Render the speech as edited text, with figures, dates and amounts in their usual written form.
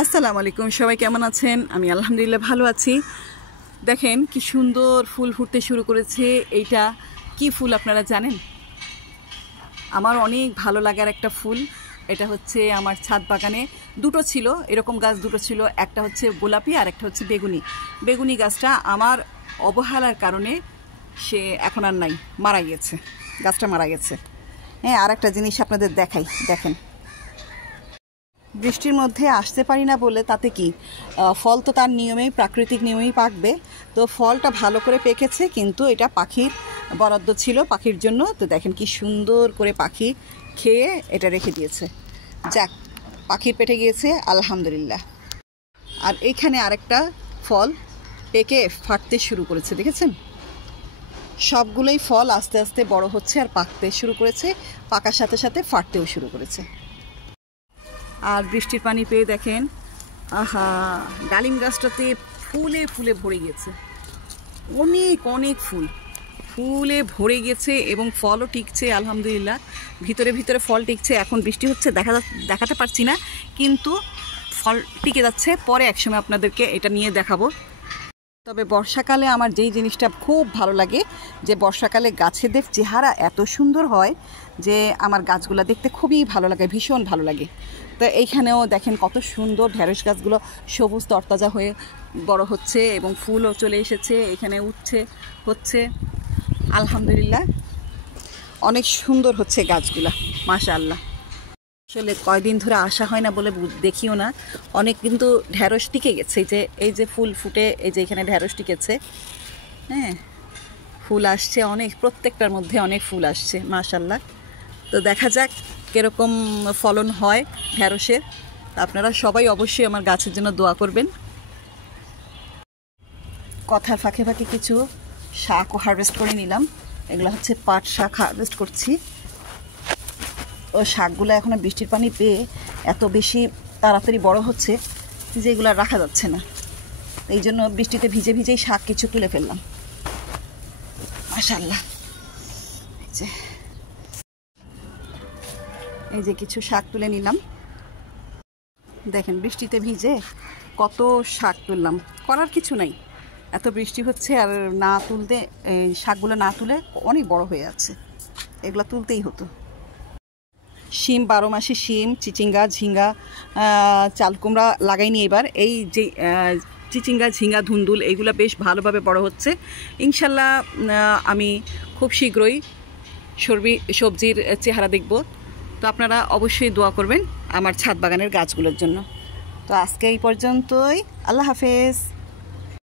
আসসালামু আলাইকুম, সবাই কেমন আছেন? আমি আলহামদুলিল্লাহ ভালো আছি। দেখেন কি সুন্দর ফুল ফুটতে শুরু করেছে। এইটা কি ফুল আপনারা জানেন? আমার অনেক ভালো লাগার একটা ফুল। এটা হচ্ছে আমার ছাদ বাগানে দুটো ছিল, এরকম গাছ দুটো ছিল। একটা হচ্ছে গোলাপি আর একটা হচ্ছে বেগুনি। বেগুনি গাছটা আমার অবহেলার কারণে সে এখন আর নাই, মারা গেছে, গাছটা মারা গেছে। হ্যাঁ, আর একটা জিনিস আপনাদের দেখাই, দেখেন। বৃষ্টির মধ্যে আসতে পারি না বলে তাতে কি, ফল তো তার নিয়মেই, প্রাকৃতিক নিয়মেই পাকবে। তো ফলটা ভালো করে পেকেছে, কিন্তু এটা পাখির বরাদ্দ ছিল, পাখির জন্য। তো দেখেন কি সুন্দর করে পাখি খেয়ে এটা রেখে দিয়েছে। যাক, পাখির পেটে গিয়েছে, আলহামদুলিল্লাহ। আর এইখানে আরেকটা ফল পেকে ফাটতে শুরু করেছে, দেখেছেন? সবগুলোই ফল আস্তে আস্তে বড় হচ্ছে আর পাকতে শুরু করেছে, পাকার সাথে সাথে ফাটতেও শুরু করেছে। আর বৃষ্টির পানি পেয়ে দেখেন, আহা, ডালিম গাছটাতে ফুলে ফুলে ভরে গেছে, অনেক অনেক ফুলে ভরে গেছে এবং ফলও টিকছে আলহামদুলিল্লাহ। ভিতরে ভিতরে ফল টিকছে। এখন বৃষ্টি হচ্ছে, দেখাতে পারছি না, কিন্তু ফল টিকে যাচ্ছে। পরে একসময় আপনাদেরকে এটা নিয়ে দেখাবো। তবে বর্ষাকালে আমার যেই জিনিসটা খুব ভালো লাগে, যে বর্ষাকালে গাছেদের চেহারা এত সুন্দর হয় যে আমার গাছগুলো দেখতে খুবই ভালো লাগে, ভীষণ ভালো লাগে। তো এইখানেও দেখেন কত সুন্দর ঢেঁড়স গাছগুলো সবুজ তরতাজা হয়ে বড় হচ্ছে এবং ফুলও চলে এসেছে, এখানে হচ্ছে আলহামদুলিল্লাহ, অনেক সুন্দর হচ্ছে গাছগুলা, মাশাআল্লাহ। আসলে কয়দিন ধরে আসা হয় না বলে দেখিও না, অনেক কিন্তু ঢেঁড়স টিকে গেছে। এই যে ফুল ফুটে, এই যে এখানে ঢেঁড়স টিকেছে। হ্যাঁ, ফুল আসছে অনেক, প্রত্যেকটার মধ্যে অনেক ফুল আসছে, মাশাআল্লাহ। তো দেখা যাক কীরকম ফলন হয় ঢেঁড়সের। আপনারা সবাই অবশ্যই আমার গাছের জন্য দোয়া করবেন। কথার ফাঁকে ফাঁকে কিছু শাকও হারভেস্ট করে নিলাম। এগুলো হচ্ছে পাট শাক হারভেস্ট করছি। ও শাকগুলো এখন বৃষ্টির পানি পেয়ে এত বেশি তাড়াতাড়ি বড় হচ্ছে যে এগুলো রাখা যাচ্ছে না। এই জন্য বৃষ্টিতে ভিজে ভিজেই শাক কিছু তুলে ফেললাম, মাশাআল্লাহ। এই যে কিছু শাক তুলে নিলাম। দেখেন বৃষ্টিতে ভিজে কত শাক তুললাম, করার কিছু নাই, এত বৃষ্টি হচ্ছে আর না তুলতে, এই শাকগুলো না তুলে অনেক বড় হয়ে যাচ্ছে, এগুলো তুলতেই হতো। শিম, 12 মাসি শিম, চিচিঙ্গা, ঝিঙ্গা, চাল কুমড়া লাগাইনি এবার। এই যে চিচিঙ্গা, ঝিঙ্গা, ধুন্দুল, এইগুলো বেশ ভালোভাবে বড় হচ্ছে ইনশাল্লাহ। আমি খুব শীঘ্রই সবজির চেহারা দেখব। তো আপনারা অবশ্যই দোয়া করবেন আমার ছাদ বাগানের গাছগুলোর জন্য। তো আজকে এই পর্যন্তই, আল্লাহ হাফেজ।